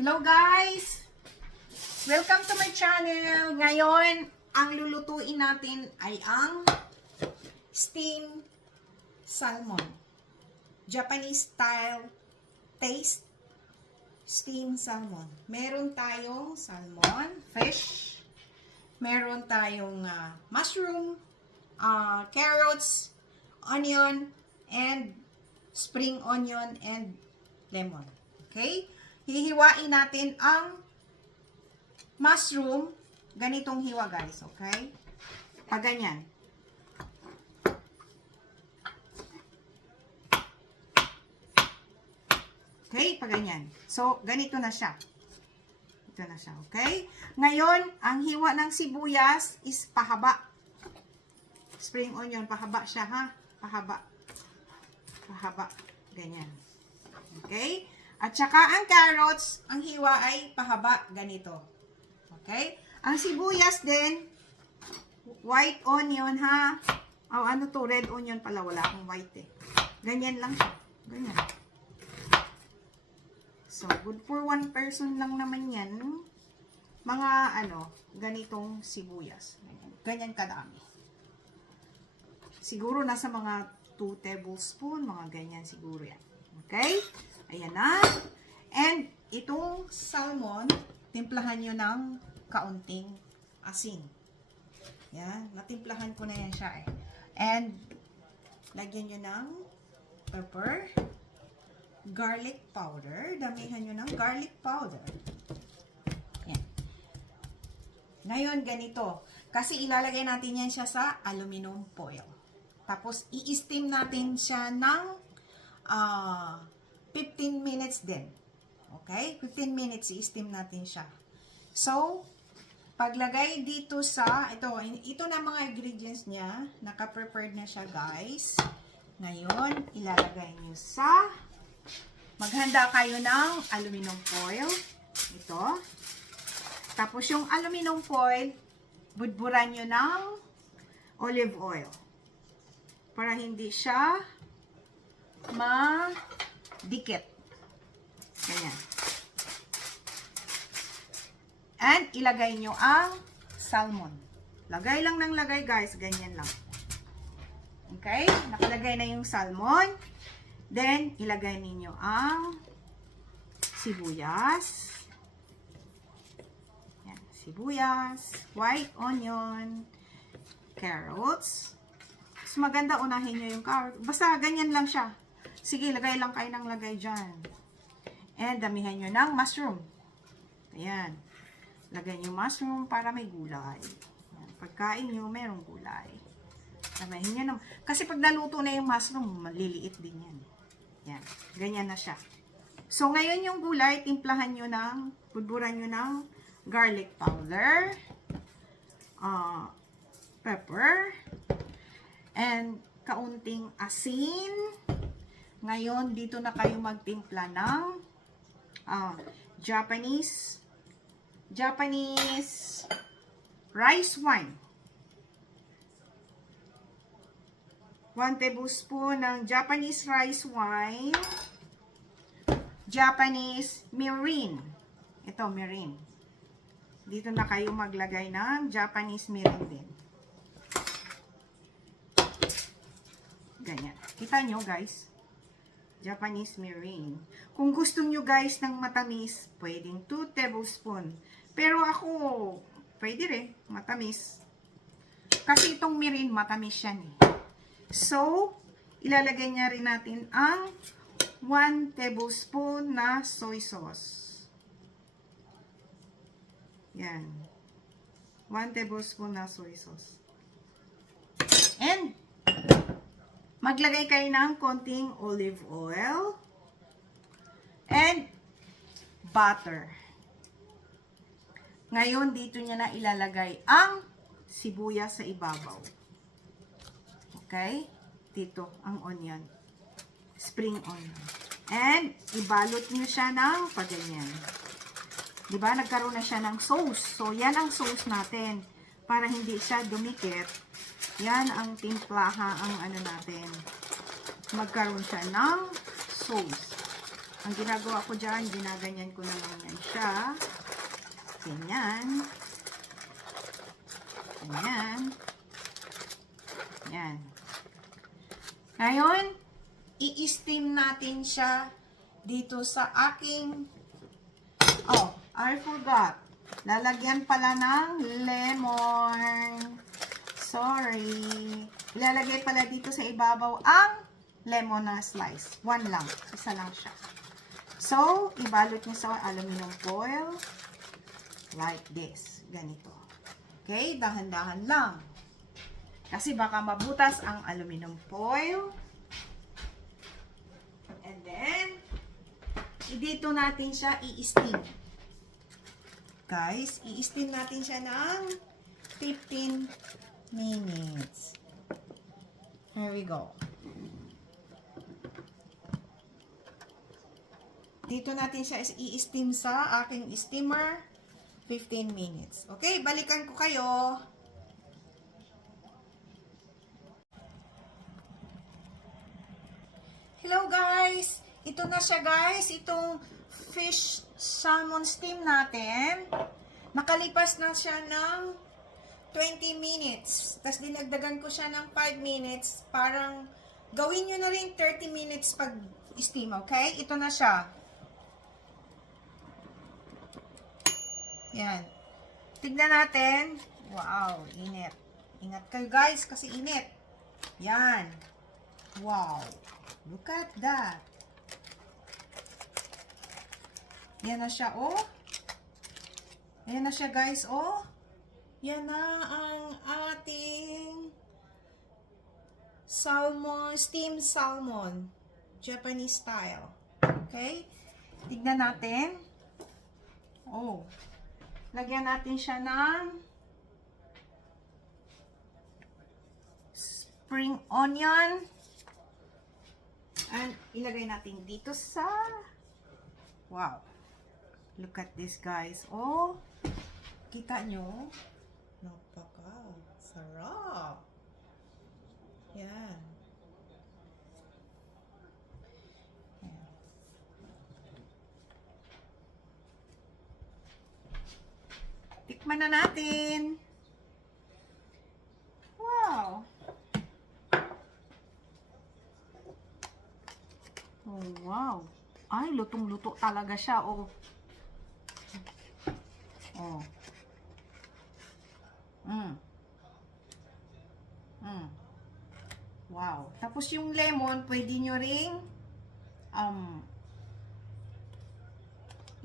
Hello guys! Welcome to my channel. Ngayon, ang lulutuin natin ay ang steamed salmon. Japanese style taste steamed salmon. Meron tayong salmon, fish. Meron tayong mushroom, carrots, onion, and spring onion and lemon. Okay? Hihiwain natin ang mushroom. Ganitong hiwa guys, okay? Pag ganyan. Okay, pag ganyan. So, ganito na siya. Ito na siya, okay? Ngayon, ang hiwa ng sibuyas is pahaba. Spring onion, pahaba siya ha? Pahaba. Pahaba. Ganyan. Okay? At saka ang carrots, ang hiwa ay pahaba, ganito. Okay? Ang sibuyas din, white onion ha. Oh, ano to? Red onion pala, wala akong white eh. Ganyan lang siya. Ganyan. So, good for one person lang naman yan. Mga ganitong sibuyas. Ganyan kadami. Siguro nasa mga 2 tablespoon, mga ganyan siguro yan. Okay? Ayan na. And, itong salmon, timplahan nyo ng kaunting asin. Yan. Natimplahan ko na yan siya eh. And, lagyan nyo ng pepper, garlic powder. Damihan nyo ng garlic powder. Yan. Ngayon, ganito. Kasi ilalagay natin yan siya sa aluminum foil. Tapos, i-steam natin siya ng 15 minutes din. Okay? 15 minutes, i-steam natin siya. So, paglagay dito sa, ito na mga ingredients niya. Naka-prepared na siya, guys. Ngayon, ilalagay nyo sa, maghanda kayo ng aluminum foil. Ito. Tapos, yung aluminum foil, budburan nyo ng olive oil. Para hindi siya dikit. Ganyan. And, ilagay nyo ang salmon. Lagay lang ng lagay, guys. Ganyan lang. Okay? Nakalagay na yung salmon. Then, ilagay ninyo ang sibuyas. Yan. Sibuyas, white onion, carrots. Mas maganda unahin nyo yung carrot. Basta, ganyan lang siya. Sige, lagay lang kayo ng lagay dyan. And, damihan nyo ng mushroom. Ayan. Lagay nyo mushroom para may gulay. Ayan. Pagkain nyo, merong gulay. Damihan nyo ng... Kasi pag naluto na yung mushroom, maliliit din yan. Ayan. Ganyan na siya. So, ngayon yung gulay, timplahan nyo ng... Budburan nyo ng garlic powder. Pepper. And, kaunting asin. Ngayon, dito na kayo magtimpla ng Japanese rice wine. 1 tablespoon ng Japanese rice wine. Japanese mirin. Ito, mirin. Dito na kayo maglagay ng Japanese mirin din. Ganyan. Kita nyo, guys? Japanese mirin. Kung gusto nyo guys ng matamis, pwedeng 2 tablespoon. Pero ako, pwede rin, matamis. Kasi itong mirin, matamis yan eh. So, ilalagay niya rin natin ang 1 tablespoon na soy sauce. Yan. 1 tablespoon na soy sauce. And, maglagay kayo ng konting olive oil and butter. Ngayon, dito niya na ilalagay ang sibuyas sa ibabaw. Okay? Dito, ang onion. Spring onion. And, ibalot niyo siya ng paganyan. Diba? Nagkaroon na siya ng sauce. So, yan ang sauce natin. Para hindi siya dumikit. Yan ang timplaha, ang natin. Magkaroon siya ng sauce. Ang ginagawa ko dyan, ginaganyan ko naman yan siya. Ganyan. Ganyan. Yan. Ngayon, i-steam natin siya dito sa aking, oh, I forgot. Lalagyan pala ng lemon. Sorry. Ilalagay pala dito sa ibabaw ang lemon na slice. One lang. Isa lang siya. So, ibalot nyo sa aluminum foil. Like this. Ganito. Okay? Dahan-dahan lang. Kasi baka mabutas ang aluminum foil. And then, dito natin siya i-steam. Guys, i-steam natin siya ng 15 minutes. Here we go. Dito natin siya i-steam sa aking steamer. 15 minutes. Okay, balikan ko kayo. Hello guys! Ito na siya guys. Itong fish salmon steam natin. Nakalipas na siya ng 20 minutes. Tapos dinagdagan ko siya ng 5 minutes. Parang gawin nyo na rin 30 minutes pag steam. Okay? Ito na siya. Yan. Tignan natin. Wow, init. Ingat kayo guys kasi init. Yan. Wow. Look at that. Yan na siya, oh. Yan na siya guys, oh. Yan na ang ating salmon, steamed salmon. Japanese style. Okay? Tignan natin. Oh. Lagyan natin siya ng spring onion. And ilagay natin dito sa, wow. Look at this guys. Oh. Kita nyo? Napaka sarap. Yan. Tikman na natin. Wow. Oh, wow. Ay, lutong-luto talaga siya. Oh. Oh. Wow. Tapos yung lemon, pwede nyo ring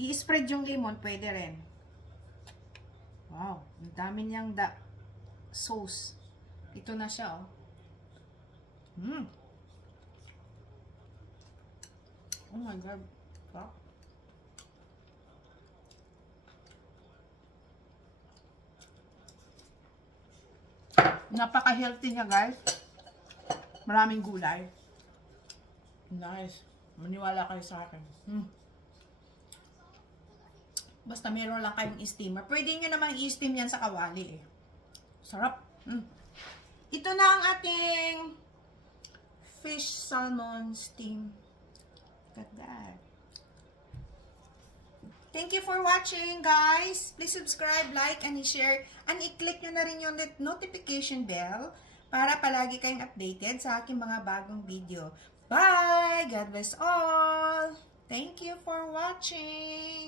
i-spread yung lemon, pwede rin. Wow, ang dami niyang sauce. Ito na siya, oh. Oh my God. Wow. Napaka-healthy niya, guys. Maraming gulay. Nice. Maniwala kayo sa akin. Basta meron lang kayong steamer. Pwede nyo namang i-steam yan sa kawali, eh. Sarap. Ito na ang ating fish salmon steam. Look at that. Thank you for watching, guys. Please subscribe, like, and share. And i-click nyo na rin yung notification bell para palagi kayong updated sa aking mga bagong video. Bye! God bless all! Thank you for watching!